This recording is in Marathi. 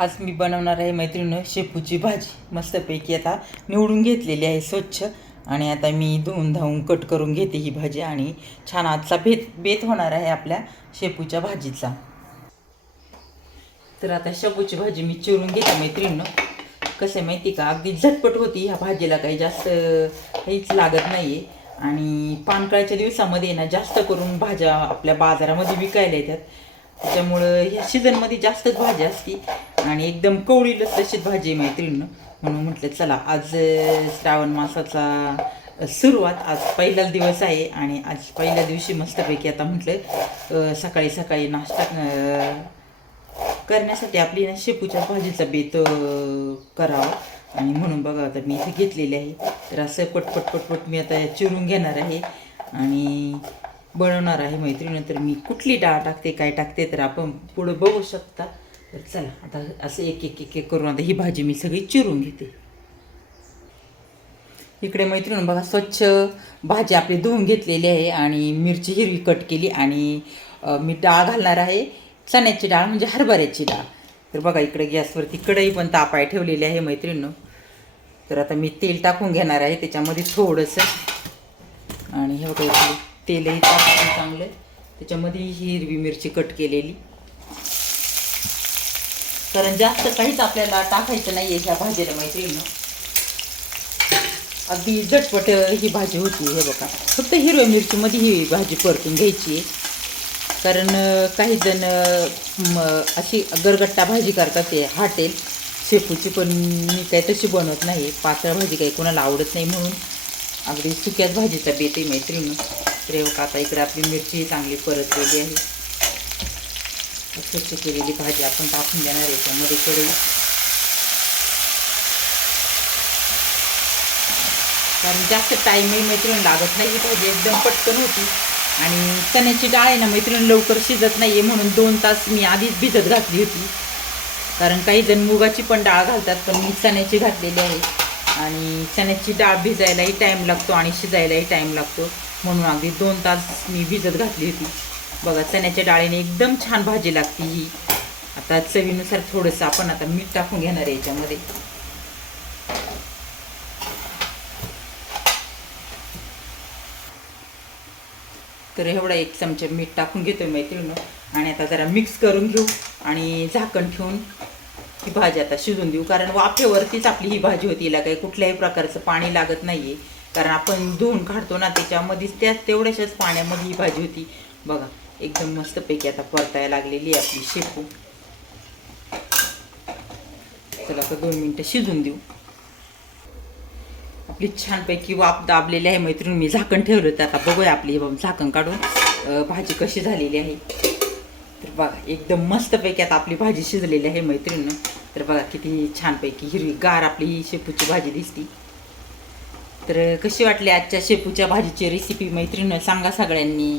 आज मी बनवणार आहे मैत्रिणीनं शेपूची भाजी. मस्तपैकी आता निवडून घेतलेली आहे स्वच्छ. आणि आता मी धुवून धावून कट करून घेते ही भाजी आणि छान आजचा बेत बेत होणार आहे आपल्या शेपूच्या भाजीचा. तर आता शेपूची भाजी मी चिरून घेते मैत्रिणीनं कसं आहे माहिती का? अगदी झटपट होती ह्या भाजीला काही जास्त काहीच लागत नाही आहे आणि पानकळ्याच्या दिवसामध्ये ना जास्त करून भाज्या आपल्या बाजारामध्ये विकायला येतात. त्याच्यामुळं ह्या सीझनमध्ये जास्तच भाजी असती आणि एकदम कवळी लसलशीत भाजी आहे मैत्रिणीनं. म्हणून म्हटलं चला आज श्रावण मासाचा सुरुवात. आज पहिलाच दिवस आहे आणि आज पहिल्या दिवशी मस्तपैकी आता म्हटलं सकाळी सकाळी नाश्ता करण्यासाठी आपली ना शेपूच्या भाजीचा बेत करावा. आणि म्हणून बघा आता मी इथे घेतलेली आहे. तर असं पटपट पटपट मी आता चिरून घेणार आहे. आणि बनवणार आहे मैत्रिणी तर मी कुठली डाळ टाकते काय टाकते तर आपण पुढं बघू शकता. तर चला आता असं एक एक एक एक करून आता ही भाजी मी सगळी चिरून घेते. इकडे मैत्रिणी बघा स्वच्छ भाजी आपली धुवून घेतलेली आहे आणि मिरची हिरवी कट केली आणि मी डाळ घालणार आहे. चण्याची डाळ म्हणजे हरभऱ्याची डाळ. तर बघा इकडे गॅसवरती कढई पण तापाय ठेवलेली आहे मैत्रिणीनं तर आता मी तेल टाकून घेणार आहे त्याच्यामध्ये थोडंसं. आणि हे बघा तेलही टाकून चांगलं त्याच्यामध्ये ही हिरवी मिरची कट केलेली. कारण जास्त काहीच आपल्याला टाकायचं नाही आहे ह्या भाजीला मैत्रिणीनं. अगदी झटपट ही भाजी होती हे बघा. फक्त हिरव्या मिरचीमध्ये ही भाजी परतून घ्यायची आहे. कारण काही जण अशी गरगट्टा भाजी करतात ते हाटेल. शेपूची पण मी काही तशी बनवत नाही. पातळ भाजी काही कोणाला आवडत नाही म्हणून. अगदी सुक्याच भाजीचा बेते मैत्रिणी तर हे हो आता इकडे आपली मिरची चांगली परतलेली आहे. स्वच्छ केलेली भाजी आपण टाकून देणार आहे त्यामध्ये कढई. कारण जास्त टाईमही मैत्रीण लागत नाही ही भाजी एकदम पटकन होती. आणि चण्याची डाळ आहे ना मैत्रीण लवकर शिजत नाही आहे म्हणून दोन तास मी आधीच भिजत घातली होती. कारण काही जण मुगाची पण डाळ घालतात पण मी चण्याची घातलेली आहे. आणि चण्याची डाळ भिजायलाही टाईम लागतो आणि शिजायलाही टाईम लागतो. म्हणून अगदी दोन तास मी भिजत घातली होती. बघा चण्याच्या डाळीने एकदम छान भाजी लागते ही. आता चवीनुसार थोडंसं आपण आता मीठ टाकून घेणार आहे याच्यामध्ये. तर एवढा एक चमचा मीठ टाकून घेतो मैत्रिणी आणि आता जरा मिक्स करून घेऊ आणि झाकण ठेवून ही भाजी आता शिजून देऊ. कारण वाफेवरतीच आपली ही भाजी होती. हिला काही कुठल्याही प्रकारचं पाणी लागत नाही आहे कारण आपण धुवून काढतो ना त्याच्यामध्येच त्याच तेवढ्याशाच पाण्यामध्ये ही भाजी होती. बघा एकदम मस्तपैकी आता परतायला लागलेली आहे आपली शेपू. चला आता दोन मिनटं शिजून देऊ. आपली छानपैकी वाप दाबलेली आहे मैत्रीण मी झाकण ठेवलं तर आता बघूया आपली झाकण काढून भाजी कशी झालेली आहे. तर बघा एकदम मस्तपैकी आता आपली भाजी शिजलेली आहे मैत्रिणीनं तर बघा किती छानपैकी हिरवी गार आपली ही शेपूची भाजी दिसती. तर कशी वाटली आजच्या शेपूच्या भाजीची रेसिपी मैत्रिणी सांगा सगळ्यांनी.